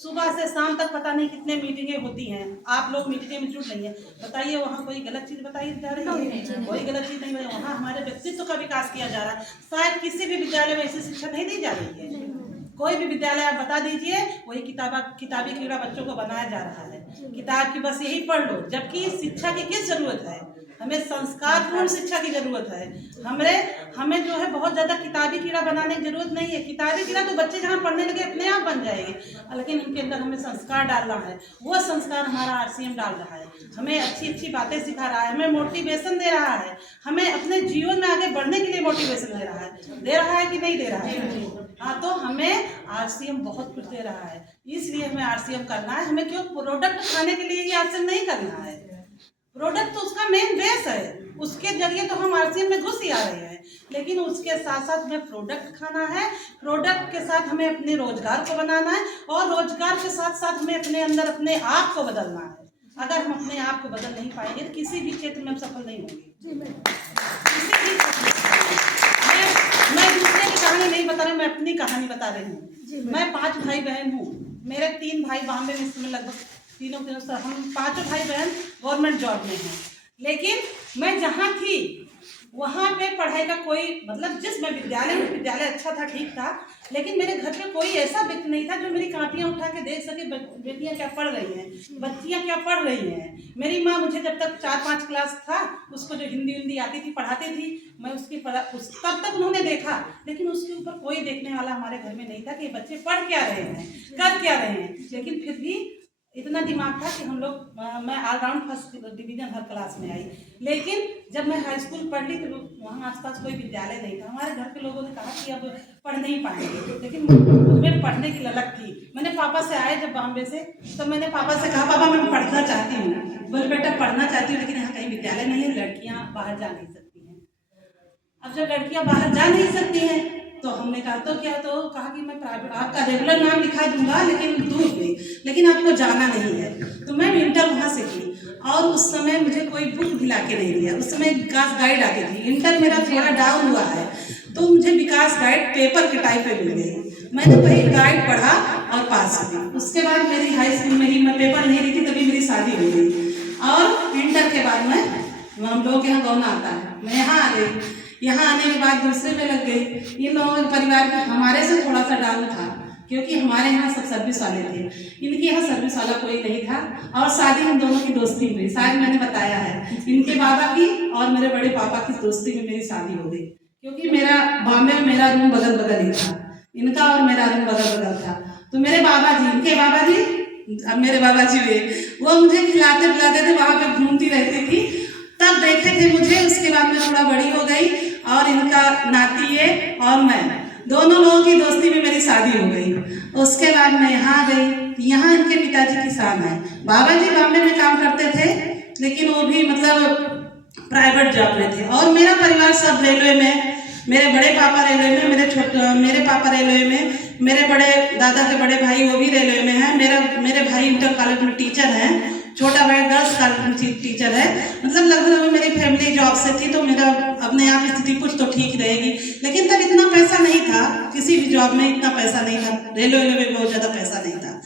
सुबह से शाम तक पता नहीं कितने मीटिंगें होती हैं, आप लोग मीटिंगें में जुड़ रही हैं। बताइए वहाँ कोई गलत चीज़ बताई जा रही है? कोई गलत चीज़ नहीं है। वहाँ हमारे व्यक्तित्व का विकास किया जा रहा है। शायद किसी भी विद्यालय में ऐसी शिक्षा नहीं दी जा रही है। कोई भी विद्यालय आप बता दीजिए, वही किताबी कीड़ा बच्चों को बनाया जा रहा है। किताब की बस यही पढ़ लो, जबकि शिक्षा की किस जरूरत है? हमें संस्कारपूर्ण शिक्षा की जरूरत है। हमें जो है बहुत ज्यादा किताबी कीड़ा बनाने की जरूरत नहीं है। किताबी कीड़ा तो बच्चे जहाँ पढ़ने लगे अपने आप बन जाएंगे, लेकिन उनके अंदर हमें संस्कार डालना है। वो संस्कार हमारा आरसीएम डाल रहा है। हमें अच्छी अच्छी बातें सिखा रहा है, हमें मोटिवेशन दे रहा है, हमें अपने जीवन में आगे बढ़ने के लिए मोटिवेशन दे रहा है कि नहीं दे रहा है? हाँ, तो हमें आरसीएम बहुत कुछ दे रहा है, इसलिए हमें आरसीएम करना है। हमें क्यों प्रोडक्ट खाने के लिए ही आरसीएम नहीं करना है। प्रोडक्ट तो उसका मेन बेस है, उसके जरिए तो हम आरसीएम में घुस ही आ रहे हैं, लेकिन उसके साथ साथ हमें प्रोडक्ट खाना है। प्रोडक्ट के साथ हमें अपने रोजगार को बनाना है, और रोजगार के साथ साथ हमें अपने अंदर अपने आप को बदलना है। अगर हम अपने आप को बदल नहीं पाएंगे तो किसी भी क्षेत्र में हम सफल नहीं होंगे। मैं दूसरे की कहानी नहीं बता रही, मैं अपनी कहानी बता रही हूँ। मैं 5 भाई बहन हूँ। मेरे 3 भाई बॉम्बे में, इसमें लगभग तीनों हम 5 भाई बहन गवर्नमेंट जॉब में हैं। लेकिन मैं जहाँ थी वहाँ पे पढ़ाई का कोई मतलब, जिस मैं विद्यालय अच्छा था, ठीक था, लेकिन मेरे घर पे कोई ऐसा व्यक्ति नहीं था जो मेरी कापियाँ उठा के देख सके बेटियाँ क्या पढ़ रही हैं, बच्चियाँ क्या पढ़ रही हैं। मेरी माँ मुझे जब तक 4-5 क्लास था, उसको जो हिंदी आती थी पढ़ाती थी, मैं तब तक उन्होंने देखा, लेकिन उसके ऊपर कोई देखने वाला हमारे घर में नहीं था कि बच्चे पढ़ क्या रहे हैं, कर क्या रहे हैं। लेकिन फिर भी इतना दिमाग था कि हम लोग, मैं ऑलराउंड फर्स्ट डिवीजन हर क्लास में आई। लेकिन जब मैं हाई स्कूल पढ़ ली तो वहाँ आसपास कोई विद्यालय नहीं था। हमारे घर के लोगों ने कहा कि अब पढ़ नहीं पाएंगे, लेकिन मुझे पढ़ने की ललक थी। मैंने पापा से आए जब बॉम्बे से, तो मैंने पापा से कहा, पापा मैं पढ़ना चाहती हूँ। बोले बेटा पढ़ना चाहती हूँ, लेकिन यहाँ कहीं विद्यालय नहीं है, लड़कियाँ बाहर जा नहीं सकती हैं। अब जब लड़कियाँ बाहर जा नहीं सकती हैं तो हमने कहा तो क्या, तो कहा कि मैं प्राइवेट, आपका रेगुलर नाम लिखा दूंगा लेकिन दूर में, लेकिन आपको जाना नहीं है। तो मैं इंटर वहाँ से की, और उस समय मुझे कोई बुक दिला के नहीं दिया। उस समय विकास गाइड आती थी। इंटर मेरा थोड़ा डाउन हुआ है, तो मुझे विकास गाइड पेपर के टाइप पे मिल गई। मैंने वही गाइड पढ़ा और पास हुई। उसके बाद मेरी हाई स्कूल में ही मैं पेपर नहीं ली थी, तभी मेरी शादी हो गई। और इंटर के बाद में हम लोगों के यहाँ गौना आता है, मैं यहाँ आ गई। यहाँ आने के बाद दूसरे पे लग गई। इन लोगों के परिवार में हमारे से थोड़ा सा डाउन था, क्योंकि हमारे यहाँ सब सर्विस वाले थे, इनके यहाँ सर्विस वाला कोई नहीं था। और शादी हम दोनों की दोस्ती हुई, शायद मैंने बताया है। इनके बाबा की और मेरे बड़े पापा की दोस्ती में मेरी शादी हो गई, क्योंकि मेरा बॉम्बे में मेरा रूम बगल बगल ही था, इनका और मेरा रूम बगल बगल था। तो मेरे बाबा जी, इनके बाबा जी, अब मेरे बाबा जी हुए, वो मुझे खिलाते पिलाते थे, वहाँ पे घूमती रहती थी, तब देखे थे मुझे। उसके बाद मैं थोड़ा बड़ी हो गई, और इनका नाती है और मैं, दोनों लोगों की दोस्ती में मेरी शादी हो गई। उसके बाद मैं यहाँ आ गई। यहाँ इनके पिताजी किसान हैं। बाबा जी बॉम्बे में काम करते थे, लेकिन वो भी मतलब प्राइवेट जॉब में थे। और मेरा परिवार सब रेलवे में, मेरे बड़े पापा रेलवे में, मेरे पापा रेलवे में, मेरे बड़े दादा के बड़े भाई वो भी रेलवे में है। मेरे भाई इंटर कॉलेज में टीचर हैं, छोटा भाई गर्ल्स कॉलेज में टीचर है। मतलब लगभग मेरी फैमिली जॉब से थी, तो मेरा अपने आप स्थिति कुछ तो ठीक रहेगी। लेकिन तब इतना पैसा नहीं था, किसी भी जॉब में इतना पैसा नहीं था, रेलवे में बहुत ज़्यादा पैसा नहीं था,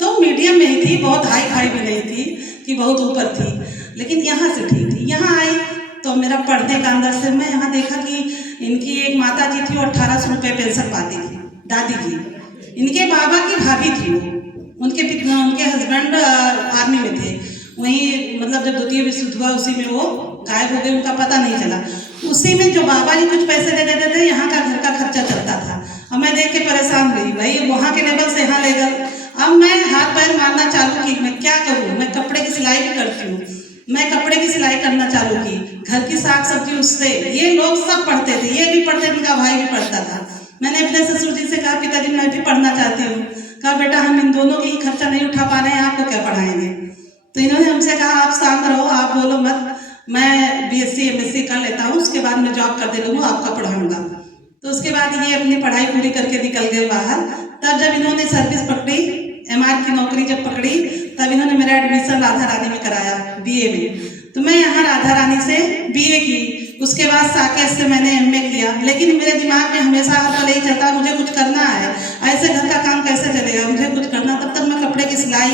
तो मीडियम में ही थी, बहुत हाई फाई भी नहीं थी कि बहुत ऊपर थी, लेकिन यहाँ से ठीक थी। यहाँ आई तो मेरा पढ़ने का अंदर से, मैं यहाँ देखा कि इनकी एक माता जी थी, वो 1800 रुपये पेंशन पाती थी, दादी जी। इनके बाबा की भाभी थी वो, उनके हस्बैंड आर्मी में थे। वहीं मतलब जब द्वितीय विश्व युद्ध हुआ उसी में वो गायब हो गए, उनका पता नहीं चला। उसी में जो बाबा जी कुछ पैसे दे देते थे, यहाँ का घर का खर्चा चलता था। अब मैं देख के परेशान हुई, भाई वहाँ के लेवल से यहाँ ले गए। अब मैं हाथ पैर मारना चालू की, मैं क्या करूँ। मैं कपड़े की सिलाई भी करती हूँ, मैं कपड़े की सिलाई करना चालू की, घर की साग सब्जी उससे। ये लोग सब पढ़ते थे, ये भी पढ़ते थे, इनका भाई भी पढ़ता था। मैंने अपने ससुर जी से कहा, पिताजी मैं भी पढ़ना चाहती हूँ। कहा बेटा हम इन दोनों की खर्चा नहीं उठा पा रहे हैं, आपको क्या पढ़ाएंगे। तो इन्होंने हमसे कहा आप शांत रहो, आप बोलो मत, मैं बीएससी एमएससी कर लेता हूँ, उसके बाद मैं जॉब कर दे लूँगा, आपका पढ़ाऊँगा। तो उसके बाद ये अपनी पढ़ाई पूरी करके निकल गए बाहर। तब जब इन्होंने सर्विस पकड़ी, एमआर की नौकरी जब पकड़ी, तब इन्होंने मेरा एडमिशन राधा रानी में कराया बीए में। तो मैं यहाँ राधा रानी से बीए की, उसके बाद साकेत से मैंने एमए किया। लेकिन मेरे दिमाग में हमेशा हर पल यही चलता, मुझे कुछ करना है, ऐसे घर का काम कैसे चलेगा, मुझे कुछ करना। तब तक मैं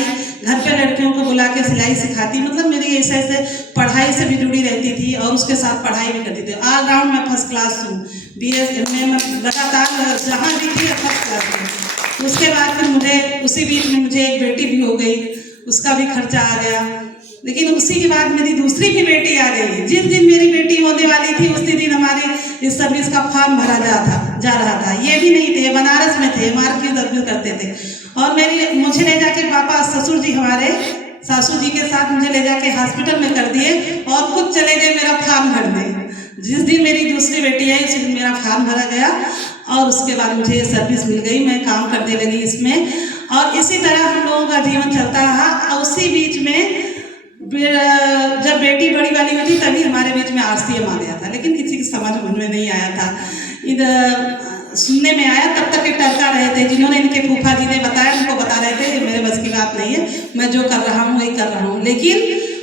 सिलाई, घर पे लड़कियों को बुला के सिलाई सिखाती, मतलब मेरी ऐसे पढ़ाई से भी जुड़ी रहती थी और उसके साथ पढ़ाई भी करती थी। ऑल राउंड मैं फर्स्ट क्लास हूँ, BS में लगातार जहाँ भी थी फर्स्ट क्लास में। उसके बाद फिर मुझे उसी बीच में मुझे एक बेटी भी हो गई, उसका भी खर्चा आ गया। लेकिन उसी के बाद मेरी दूसरी भी बेटी आ गई। जिस दिन मेरी बेटी होने वाली थी उसी दिन हमारी इस सर्विस का फॉर्म भरा जा रहा था। ये भी नहीं थे, बनारस में थे, मार्ग की सर्विस करते थे। और मुझे ले जाके पापा ससुर जी हमारे सासू जी के साथ मुझे ले जाके हॉस्पिटल में कर दिए और खुद चले गए मेरा फॉर्म भरने। जिस दिन मेरी दूसरी बेटी आई उसी दिन मेरा फॉर्म भरा गया और उसके बाद मुझे सर्विस मिल गई, मैं काम करने लगी इसमें। और इसी तरह हम लोगों का जीवन चलता रहा। उसी बीच में जब बेटी बड़ी वाली हुई थी तभी हमारे बीच में RCM आ गया था, लेकिन किसी की समझ में नहीं आया था। इधर सुनने में आया, तब तक टरका रहे थे। जिन्होंने इनके फूफा जी ने बताया उनको बता रहे थे कि मेरे बस की बात नहीं है, मैं जो कर रहा हूँ वही कर रहा हूँ। लेकिन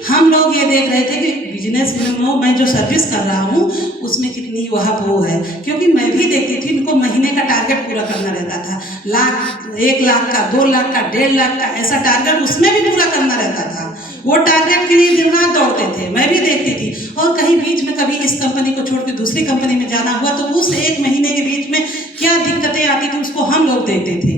हम लोग ये देख रहे थे कि बिजनेस में मैं जो सर्विस कर रहा हूँ उसमें कितनी वो है, क्योंकि मैं भी देखती थी इनको महीने का टारगेट पूरा करना रहता था। 1 लाख का, 2 लाख का, 1.5 लाख का ऐसा टारगेट उसमें भी पूरा करना रहता था। वो टारगेट के लिए दिन रात दौड़ते थे, मैं भी देखती थी। और कहीं बीच में कभी इस कंपनी को छोड़ के दूसरी कंपनी में जाना हुआ तो उस 1 महीने के बीच में क्या दिक्कतें आती थी उसको हम लोग देखते थे।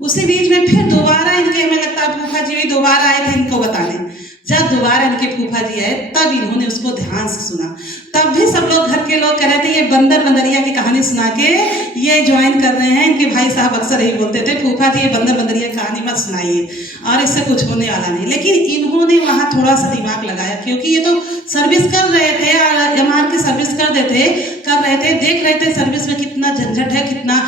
उसी बीच में फिर दोबारा इनके, हमें लगता है फूफा जी भी दोबारा आए थे इनको बताने। जब दोबारा इनके फूफा जी आए तब इन्होंने उसको ध्यान से सुना। तब भी सब लोग, घर के लोग कह रहे थे ये बंदर बंदरिया की कहानी सुना के ये ज्वाइन कर रहे हैं। इनके भाई साहब अक्सर यही बोलते थे, फूफा जी ये बंदर बंदरिया की कहानी मत सुनाइए और इससे कुछ होने वाला नहीं। लेकिन इन्होंने वहाँ थोड़ा सा दिमाग लगाया, क्योंकि ये तो सर्विस कर रहे थे, MR की सर्विस कर रहे थे, देख रहे थे सर्विस में कितना झंझट है, कितना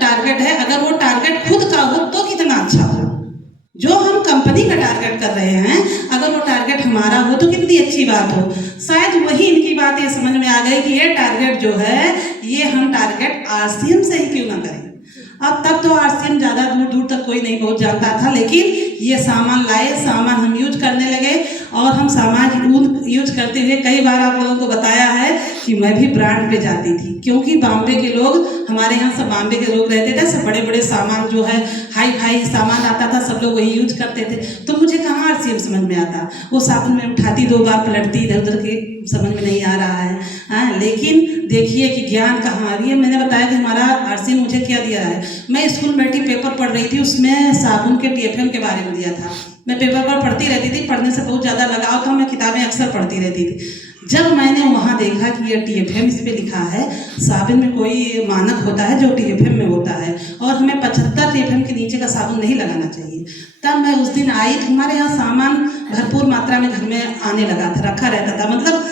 टारगेट है। अगर वो टारगेट खुद का हो तो कितना अच्छा हो। जो हम कंपनी का टारगेट कर रहे हैं अगर वो टारगेट हमारा हो तो कितनी अच्छी बात हो। शायद वही इनकी बात ये समझ में आ गई कि ये टारगेट जो है ये हम टारगेट RCM से ही क्यों ना करें। अब तब तो RCM ज़्यादा दूर दूर तक कोई नहीं पहुंच जाता था, लेकिन ये सामान लाए, सामान हम यूज करने लगे। और हम सामान यूज करते हुए कई बार आप लोगों को बताया है कि मैं भी ब्रांड पे जाती थी, क्योंकि बॉम्बे के लोग, हमारे यहाँ सब बॉम्बे के लोग रहते थे, सब बड़े बड़े सामान जो है हाई फाई सामान आता था, सब लोग वही यूज करते थे। तो मुझे कहाँ RCM समझ में आता, वो साबुन में उठाती 2 बार पलटती, इधर उधर के समझ में नहीं आ रहा है। हाँ, लेकिन देखिए कि ज्ञान कहाँ आ रही है। मैंने बताया कि हमारा RCM मुझे क्या दिया है। मैं स्कूल में बैठी पेपर पढ़ रही थी, उसमें साबुन के TFM के बारे में दिया था। मैं पेपर पर पढ़ती रहती थी, पढ़ने से बहुत ज़्यादा लगाव था, मैं किताबें अक्सर पढ़ती रहती थी। जब मैंने वहाँ देखा कि ये TFM इस पर लिखा है, साबुन में कोई मानक होता है जो TFM में होता है और हमें 75 TFM के नीचे का साबुन नहीं लगाना चाहिए। तब मैं उस दिन आई, हमारे यहाँ सामान भरपूर मात्रा में घर में आने लगा था, रखा रहता था। मतलब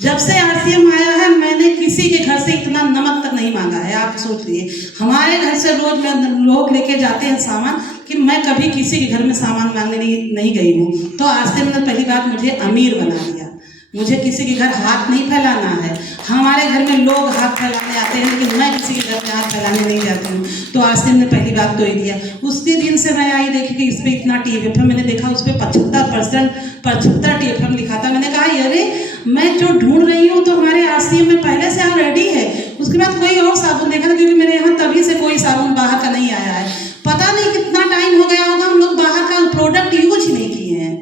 जब से RCM आया है मैंने किसी के घर से इतना नमक तक नहीं मांगा है। आप सोच लिए, हमारे घर से रोज लोग लेके जाते हैं सामान, कि मैं कभी किसी के घर में सामान मांगने नहीं गई हूँ। तो RCM ने पहली बात मुझे अमीर बना दिया। मुझे किसी के घर हाथ नहीं फैलाना है। हमारे घर में लोग हाथ फैलाने आते हैं, लेकिन मैं किसी के घर में हाथ फैलाने नहीं जाती हूँ। तो RCM ने पहली बात तो ही दिया। उसी दिन से मैं आई, देखी कि इस पर इतना TFM, मैंने देखा उस पर 75 TFM लिखा था। मैंने कहा अरे मैं जो ढूंढ रही हूँ तो हमारे RCM में पहले से ऑलरेडी है। उसके बाद कोई और साबुन देखा था, क्योंकि मेरे यहाँ तभी से कोई साबुन बाहर का नहीं आया है। पता नहीं कितना टाइम हो गया होगा हम लोग बाहर का प्रोडक्ट यूज ही नहीं किए हैं।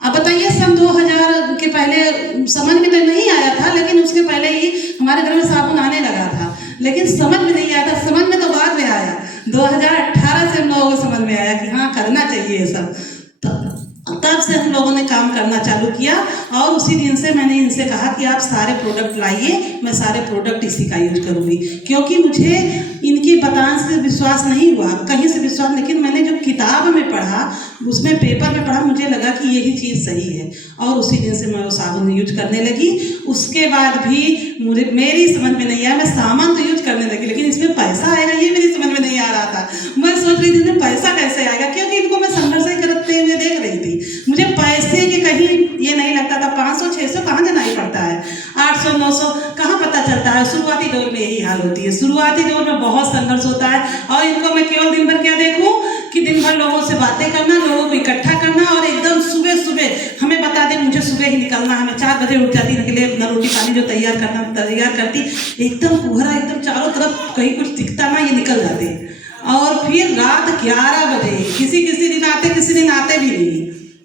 अब बताइए, सन 2000 के पहले समझ में तो नहीं आया था, लेकिन उसके पहले ही हमारे घर में साबुन आने लगा था, लेकिन समझ में नहीं आया था। समझ में तो बाद में आया, 2018 से हम लोगों को समझ में आया कि हाँ करना चाहिए ये सब। तब से हम लोगों ने काम करना चालू किया और उसी दिन से मैंने इनसे कहा कि आप सारे प्रोडक्ट लाइए, मैं सारे प्रोडक्ट इसी का यूज करूँगी। क्योंकि मुझे इनकी बताने से विश्वास नहीं हुआ, कहीं से विश्वास, लेकिन मैंने जो किताब में पढ़ा, उसमें पेपर में पढ़ा, मुझे लगा कि यही चीज़ सही है और उसी दिन से मैं वो साबुन यूज करने लगी। उसके बाद भी मेरी समझ में नहीं आया, मैं सामान तो यूज करने लगी, लेकिन इसमें पैसा आएगा ये मेरी समझ में नहीं आ रहा था। मैं सोच रही थी इसमें पैसा कैसे आएगा, क्योंकि इनको मैं संघर्ष करते हुए देख रही थी। मुझे पैसे के कहीं ये नहीं लगता था, 500-600 कहाँ देना ही पड़ता है, 800-900 कहाँ पता चलता है। शुरुआती दौर में यही हाल होती है, शुरुआती दौर में बहुत संघर्ष होता है। और इनको मैं केवल दिन भर क्या देखूं कि दिन भर लोगों से बातें करना, लोगों को इकट्ठा करना और एकदम सुबह हमें बता दें मुझे सुबह ही निकलना है। मैं 4 बजे उठ जाती के लिए अपना रोटी पानी जो तैयार करती, एकदम कोहरा, एकदम चारों तरफ कहीं कुछ दिखता ना, ये निकल जाते। और फिर रात 11 बजे किसी दिन आते, किसी दिन आते भी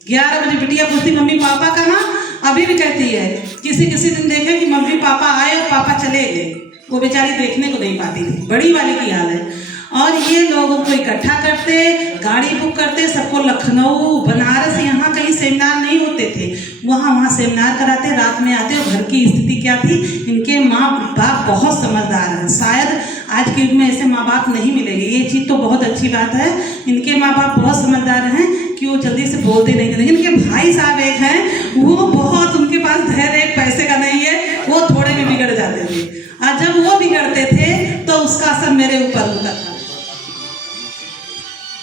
11 बजे बिटिया पूछती मम्मी पापा कहाँ, अभी भी कहती है। किसी किसी दिन देखे कि मम्मी पापा आए और पापा चले गए, वो बेचारी देखने को नहीं पाती थी। बड़ी वाली की हाल है। और ये लोगों को इकट्ठा करते, गाड़ी बुक करते, सबको लखनऊ बनारस यहाँ कहीं सेमिनार नहीं होते थे, वहाँ सेमिनार कराते, रात में आते। और घर की स्थिति क्या थी, इनके माँ बाप बहुत समझदार हैं। शायद आज के युग में ऐसे माँ बाप नहीं मिलेंगे, ये चीज़ तो बहुत अच्छी बात है। इनके माँ बाप बहुत समझदार हैं कि वो जल्दी से बोलते नहीं थे। इनके भाई साहब एक हैं